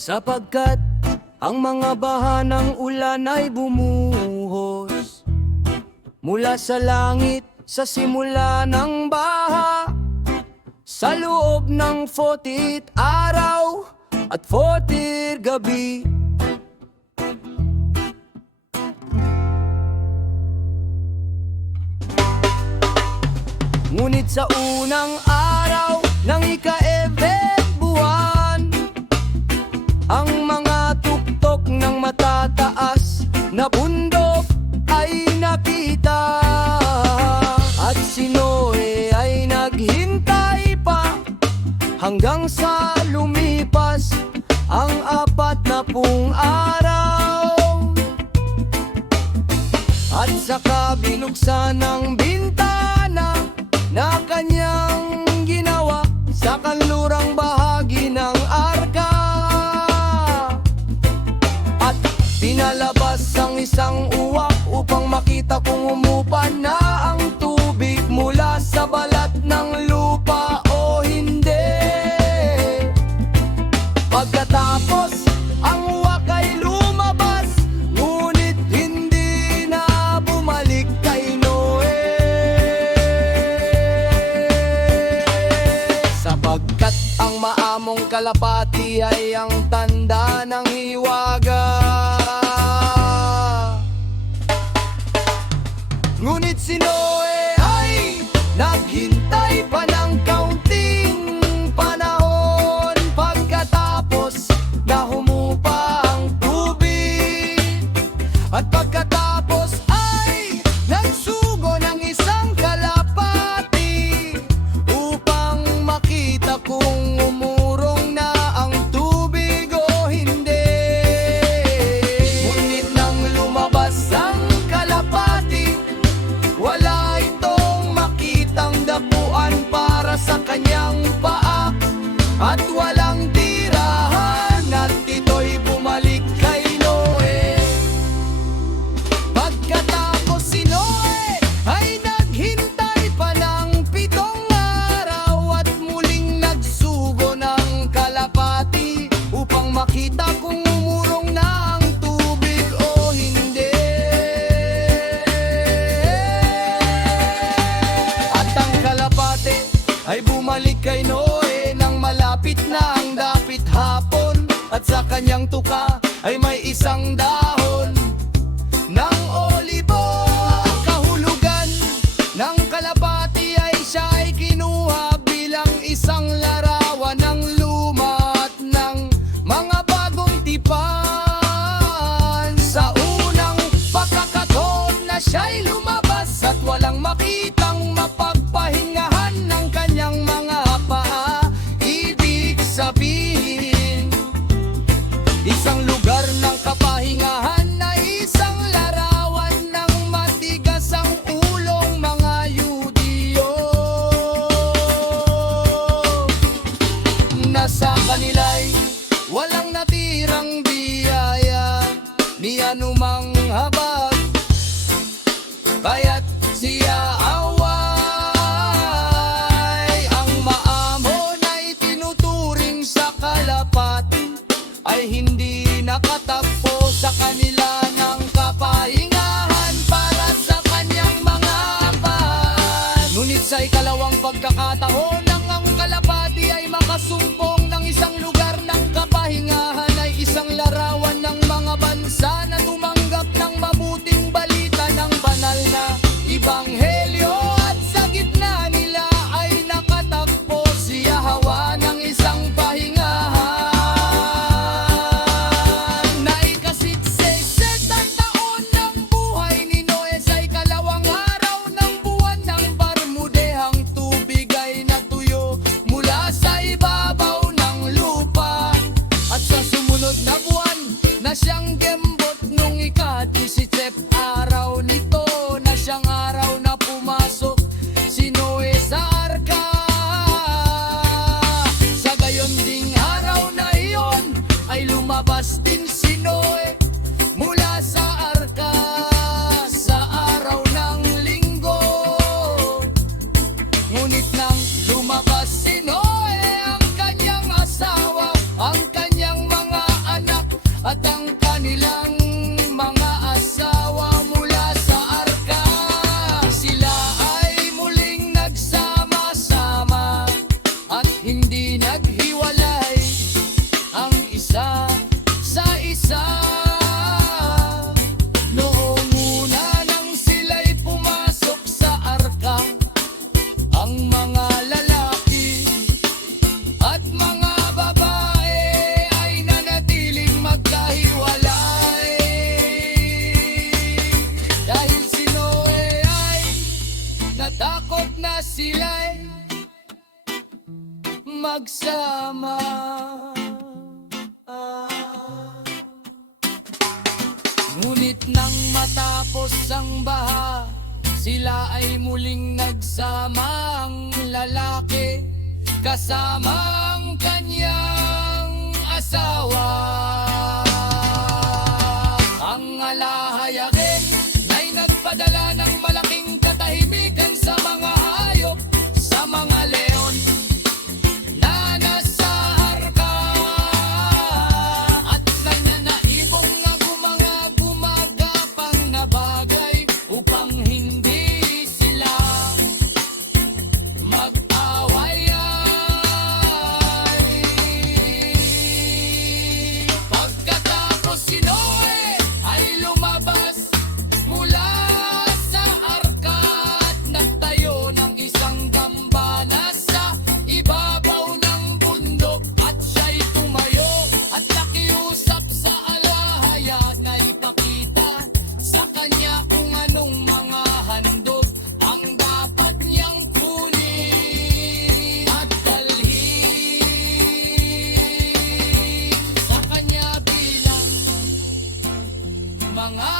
Sapagkat ang mga baha ng ulan ay bumuhos mula sa langit sa simula ng baha, sa loob ng 40 araw at 40 gabi. Ngunit sa unang araw ng ika-11 buwan, ang mga tuktok ng matataas na bundok ay nakita. At si Noe ay naghintay pa hanggang sa lumipas ang 40 araw. At saka binuksan ng bintana na kanyang ginawa sa kanlurang bahagi ng arka, at pinalabas ang isang uwak upang makita kung umupa na ang tubig mula sa balat ng lupa o hindi. Pagkatapos ang uwak ay lumabas, ngunit hindi na bumalik kay Noe, sapagkat ang maamong kalapati ay ang tanda ng hiwaga. Ngunit si Noe ay naghintay pa ng kaunting panahon, pagkatapos na humupa ang tubig. At pagkatapos ay nagsugo ng isang kalapati upang makita kung umurong na ang tubig o hindi. Ngunit nang lumabas ang kalapati, wala itong makitang dapuan para sa kanyang paa, at walang tirahan, at ito'y bumalik kay Noe. Pagkatapos si Noe ay naghintay pa ng 7 araw at muling nagsugo ng kalapati upang makita kung umurong na ang tubig o hindi. At ang kalapati ay bumalik kay Noe nang malapit na ang dapit hapon, at sa kanyang tuka ay may isang dahon ng olibo. Ang kahulugan ng kalapati ay siya ay kinuha bilang isang larawan ng luma at ng mga bagong tipan. Sa unang pagkakataon na siya'y lumabas at walang makitang mapagpahingahan ng kanyang mga paa, ibig sabihin isang lugar ng kapahingahan na isang larawan ng matigas ang ulong mga Yudiyo, na sa kanila'y walang natirang biyaya ni anumang habag, kaya't siya away. Ang maamon ay tinuturing sa kalapati ay hindi nakatagpo sa kanila ng kapahingahan para sa kanyang mga paan. Ngunit sa ikalawang pagkakataon nang ang kalapati ay makasumpong ng isang lugar ng kapahingahan, ay isang larawan ng mga bansa na tumanggap ng mabuting balita ng banal na Ibanghelyo, at sa gitna nila ay nakatagpo si Yahwa ng isang pahingahan. Na ika-67 taon ng buhay ni Noe, sa ikalawang araw ng buwan ng Barmudehang tubig ay natuloy sila'y magsama. Ngunit nang matapos ang baha, sila ay muling nagsama. Ang lalaki kasama ang kanyang asawa. Ang alahayakin ay nagpadala ng malaking katahimikan sa mga hayop, sa mga leon na nasa arka, at nananaibong na gumagapang na bagay upang hindi sila mag-away. Pagkatapos si Noe ay lumabas mula sa arka at nagtayo ng isang dambana sa ibabaw ng bundok, at siya'y tumayo at nakiusap sa alahaya na ipakita sa kanya kung anong mga handog ang dapat niyang kunin at dalhin sa kanya bilang mga